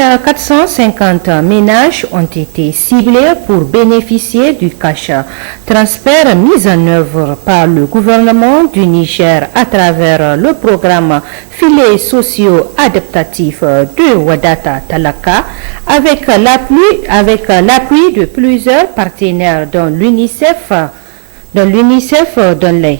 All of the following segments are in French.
450 ménages ont été ciblés pour bénéficier du cash transfert mis en œuvre par le gouvernement du Niger à travers le programme Filets sociaux adaptatifs de Wadata Talaka avec l'appui de plusieurs partenaires dont l'UNICEF dans les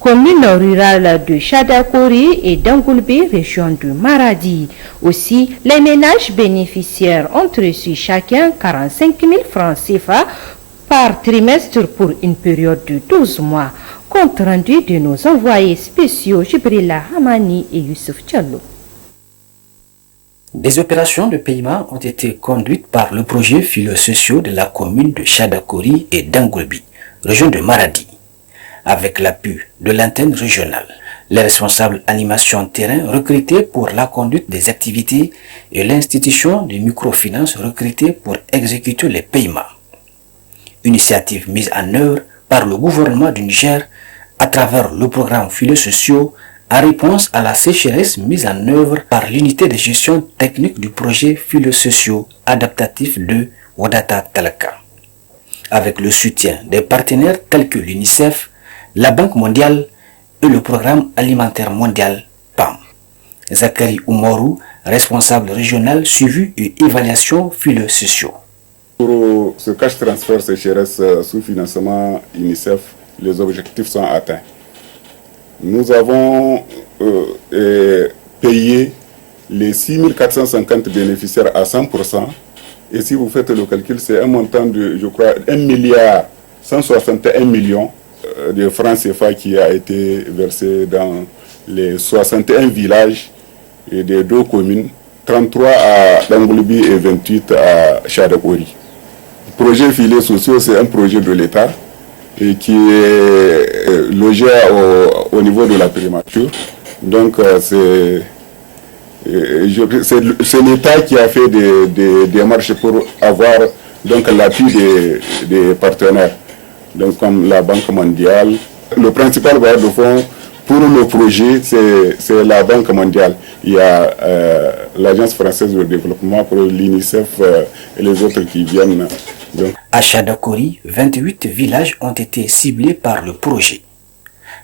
communes rurales de Chadakori et d'Angoulbé, région de Maradi. Aussi, les ménages bénéficiaires ont reçu chacun 45 000 francs CFA par trimestre pour une période de 12 mois. Compte rendu de nos envoyés spéciaux Jibrila Hamani et Youssouf Tchallo. Des opérations de paiement ont été conduites par le projet philo-sociaux de la commune de Chadakori et d'Angoulbi, région de Maradi, avec l'appui de l'antenne régionale, les responsables animation terrain recrutés pour la conduite des activités et l'institution de microfinance recrutée pour exécuter les paiements. Initiative mise en œuvre par le gouvernement du Niger à travers le programme philo-sociaux en réponse à la sécheresse mise en œuvre par l'unité de gestion technique du projet philo-sociaux adaptatif de Wadata Talaka, avec le soutien des partenaires tels que l'UNICEF, la Banque mondiale et le Programme alimentaire mondial PAM. Zachary Oumarou, responsable régional suivi et évaluation philo-sociaux. Pour ce cash transfert sécheresse sous financement UNICEF, les objectifs sont atteints. Nous avons payé les 6 450 bénéficiaires à 100%. Et si vous faites le calcul, c'est un montant de, je crois, 1 milliard 161 millions de francs CFA qui a été versé dans les 61 villages et des 2 communes, 33 à Dangoulbi et 28 à Chadakori. Le projet Filets sociaux, c'est un projet de l'État et qui est logé au niveau de la primature. Donc c'est l'État qui a fait des démarches pour avoir l'appui des partenaires, donc comme la Banque mondiale. Le principal bailleur de fonds pour le projet, c'est la Banque mondiale. Il y a l'Agence française de développement, pour l'UNICEF et les autres qui viennent. Donc. À Chadakori, 28 villages ont été ciblés par le projet.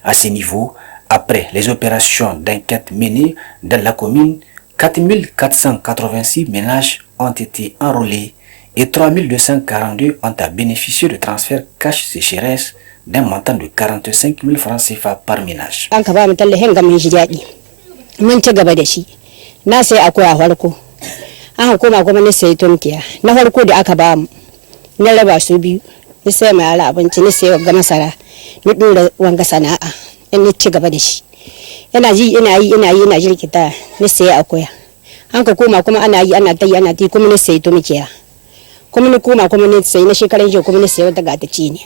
À ce niveau, après les opérations d'enquête menées dans la commune, 4 486 ménages ont été enrôlés et 3 242 ont à bénéficier de transfert cash sécheresse d'un montant de 45 000 francs CFA par ménage. Na raba su biyu ni sai mai ala abinci ni sai ga masara ni dora wanga sana'a in ni ci gaba da shi ina jirkita ni sai akoya an ka koma kuma ana yi ana tayi kuma ni sai to mikiya kuma ni koma kuma ni sai na shekaran jiya kuma ni sai wata gata ci ne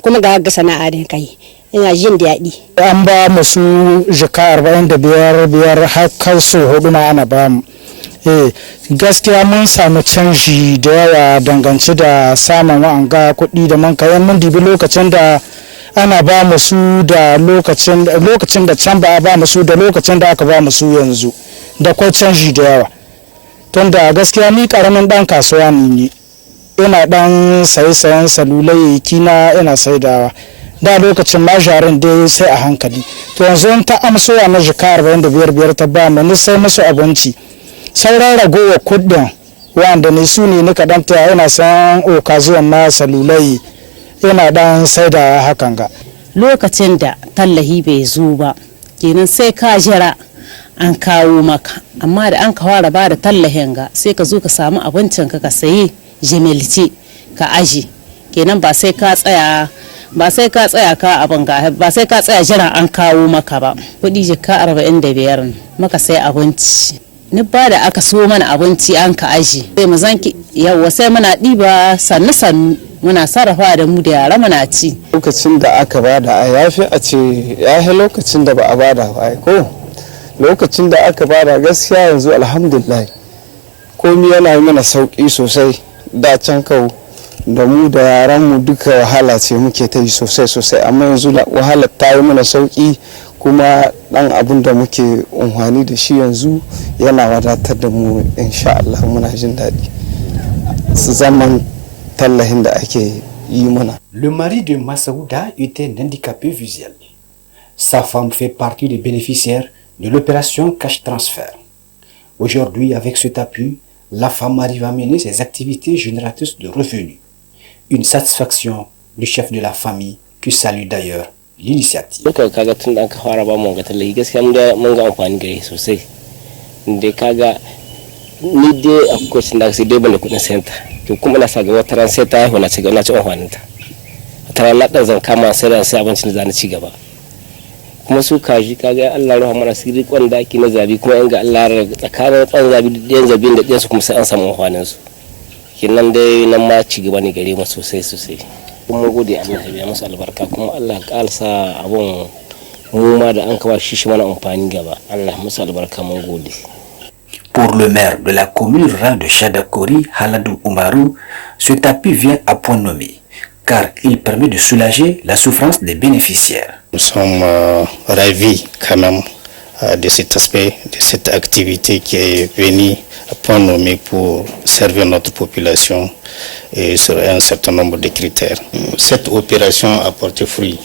kuma ga sana'a da kai ina jin daɗi. An ba mu su jika 45 har kausu hudu ma ana ba mu. Gaskiya mun samu canji da yawa dangance da samun wa'anga kuɗi da man kayan mun dibi lokacin da ana ba mu su da lokacin da can ba a ba mu su da lokacin da aka ba mu su yanzu da kwai canji da yawa. Tunda gaskiya ni karamin dan kasuwa ne, ina dan sayen salulai kina ina saidawa. Da lokacin majarin dai sai a hankali. To yanzu ta amsowa na jika 45 ta ba mu ni sai musu abinci. Sauran ragowar kudin wanda ne su ne nika dan taya yana san okaziyon na salulai yana dan sai da hakan ga. Lokacin da tallahi bai zo ba kenan sai ka jira an kawo maka, amma da an kawara ba da tallahin ga sai ka zo ka samu abincin ka sayi jimilci ka aji, kenan ba sai ka tsaya ka abin ga ba sai ka tsaya jira an kawo maka ba. Kudi jika 45 maka sai abinci ni ba da aka so mana abinci an ka aji sai mu zanki yawa sai muna diba sannu muna sarrafa da mu da yara muna ci. Lokacin da aka bada a yafi a ce yafi lokacin da ba a bada ba ko lokacin da aka bada gaskiya yanzu alhamdulillah komai yana yi mana sauki sosai. Da can kawo da mu da yaran mu duka wahala ce muke ta yi sosai amma yanzu wahala ta yi mana sauki kuma dan abun da muke unhwani da shi yanzu yana wadatar da mu insha Allah muna jin daɗi su zaman tallahin da ake yi mana. Le mari de Massaouda était un handicapé visuel. Sa femme fait partie des bénéficiaires de l'opération Cash Transfert. Aujourd'hui, avec cet appui, la femme arrive à mener ses activités génératrices de revenus. Une satisfaction du chef de la famille qui salue d'ailleurs l'initiative. kuma su kaji kaga Allah rahama mana sirri kwanda ki na zabi kuma in ga Allah tsakanin tsan zabi da zabin da ɗinsu kuma sai an samu amfanin su kinan dai nan ma ci gaba ne gare mu sosai sosai kuma gode Allah ya biya musu albarka kuma Allah ya kalsa abun mu ma da an kawo shi mana amfani gaba Allah musu albarka mun gode. Pour le maire de la commune rurale de Chadakori, Haladou Oumarou, ce tapis vient à point nommé, car il permet de soulager la souffrance des bénéficiaires. Nous sommes ravis quand même de cet aspect, de cette activité qui est venue à point nommé pour servir notre population et sur un certain nombre de critères. Cette opération a porté fruit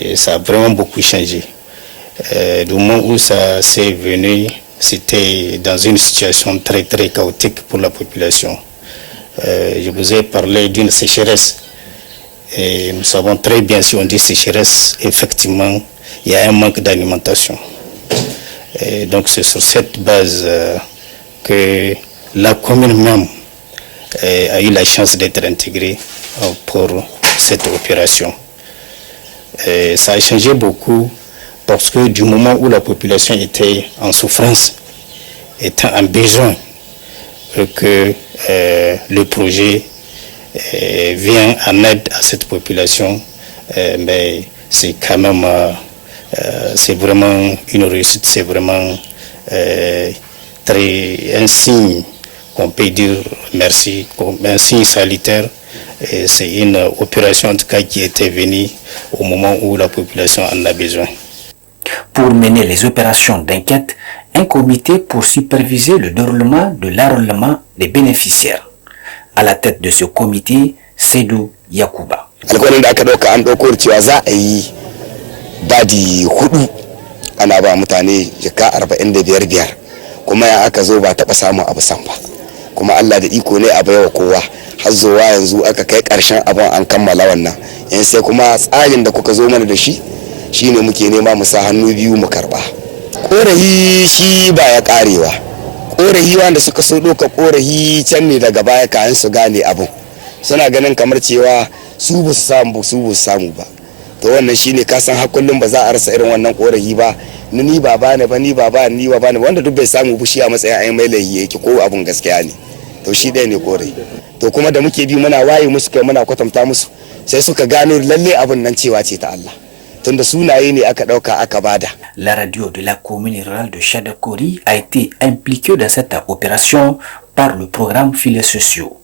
et ça a vraiment beaucoup changé. Du moment où ça s'est venu, c'était dans une situation très très chaotique pour la population. Je vous ai parlé d'une sécheresse. Et nous savons très bien, si on dit sécheresse, effectivement, il y a un manque d'alimentation. Et donc c'est sur cette base que la commune même a eu la chance d'être intégrée pour cette opération. Et ça a changé beaucoup parce que du moment où la population était en souffrance, était en besoin, que le projet vient en aide à cette population, mais c'est quand même, c'est vraiment une réussite, c'est vraiment un signe qu'on peut dire merci, un signe salutaire. C'est une opération en tout cas qui était venue au moment où la population en a besoin. Pour mener les opérations d'enquête, un comité pour superviser le déroulement de l'enrôlement des bénéficiaires. À la tête de ce comité, Seydou Yakuba. Alƙawarin da aka dauka an dauko cewa za a yi badi hudu ana ba mutane jaka 45 kuma ya aka zo ba taba samu abu san ba kuma Allah da iko ne a baiwa kowa har zuwa yanzu aka kai karshen abun an kammala wannan yan sai kuma tsarin da kuka zo mana da shi shine muke nema mu sa hannu biyu mu karba korahi shi ba ya karewa korahi wanda suka so doka korahi can ne daga baya kayan su gane abun suna ganin kamar cewa su ba su samu ba to wannan shine ka san har kullum ba za a rasa irin wannan korahi ba ni ba bane wanda duk bai samu bushi a matsayin ai mai lahi yake ko abun gaskiya ne to shi ɗaya ne korahi to kuma da muke bi muna waye musu kai muna kwatanta musu sai suka gano lalle abun nan cewa ce ta Allah. La radio de la commune rurale de Chadakori a été impliquée dans cette opération par le programme Filets sociaux,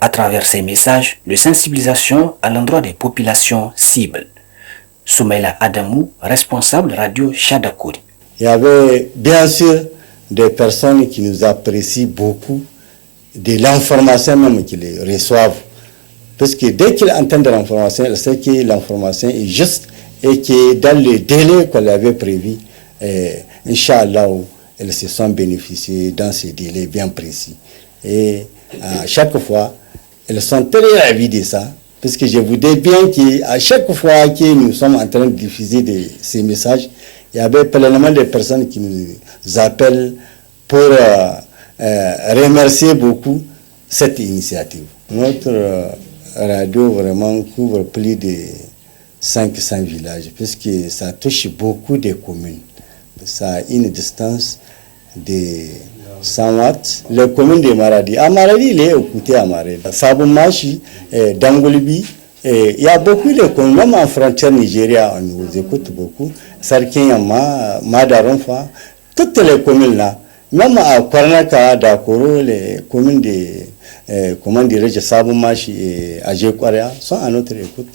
à travers ses messages de sensibilisation à l'endroit des populations cibles. Soumaïla Adamou, responsable radio Chadakori. Il y avait bien sûr des personnes qui nous apprécient beaucoup de l'information même qu'ils reçoivent. Parce que dès qu'ils entendent l'information, ils savent que l'information est juste et que dans le délai qu'on avait prévu, Inch'Allah, elles se sont bénéficiées dans ces délais bien précis. Et à chaque fois, elles sont très ravies de ça, parce que je vous dis bien qu'à chaque fois que nous sommes en train de diffuser ces messages, il y avait pleinement des personnes qui nous appellent pour remercier beaucoup cette initiative. Notre radio vraiment couvre plus de 500 villages, puisque ça touche beaucoup de communes. Ça a une distance de 100 watts. Les communes de Maradi. À Maradi, il est écouté à Maradi. Saboumachi, Dangolibi, il y a beaucoup de communes, même en frontière Nigeria, on nous écoute beaucoup. Sarkinyama, Madaronfa, toutes les communes là. Même à Kwarnaka, Dakoro, les communes de comment dirais-je, Saboumachi et Adjekwaria sont à notre écoute.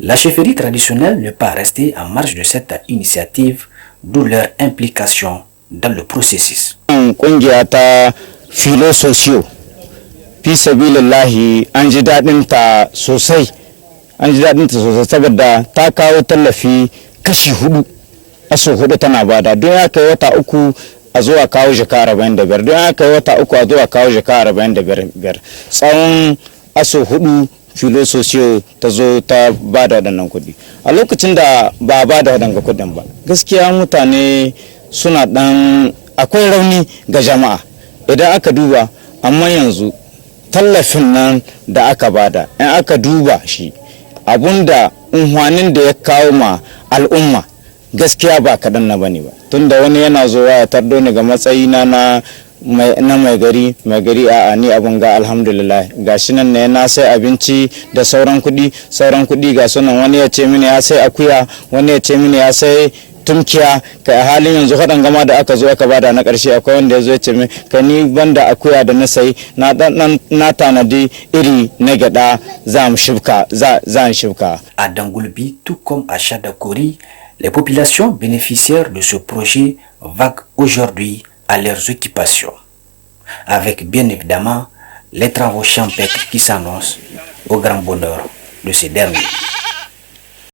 La chefferie traditionnelle n'est pas restée en marge de cette initiative, d'où leur implication dans le processus. Kungiya ta filo socio fi sabilillahi an ji daɗin ta sosai saboda ta kawo tallafi kashi hudu aso hudu tana bada don ya kai wata uku a zuwa kawo jaka 45 don ya kai wata uku a zuwa kawo jaka 45 tsawon aso hudu filo socio ta zo ta bada waɗannan kuɗi. A lokacin da ba a bada waɗannan kuɗin ba gaskiya mutane suna ɗan akwai rauni ga jama'a idan aka duba, amma yanzu tallafin nan da aka bada in aka duba shi abunda unhwanin da ya kawo ma al'umma gaskiya ba kaɗan na bane ba, tunda wani yana zuwa ya tardo ni ga matsayi na mai gari a ni abun ga alhamdulillah gashi nan ne na sai abinci da sauran kuɗi ga sunan, wani ya ce mini ya sai akuya, wani ya ce mini ya sai tumkiya. Kai a halin yanzu haɗin gama da aka zo aka bada na ƙarshe akwai wanda ya zo ya ce min ka ni banda akuya da na sai na tanadi iri na gyaɗa za mu shibka. À Dangolbi, tout comme à Chadakori, les populations bénéficiaires de ce projet vaquent aujourd'hui à leurs occupations, avec bien évidemment les travaux champêtres qui s'annoncent au grand bonheur de ces derniers.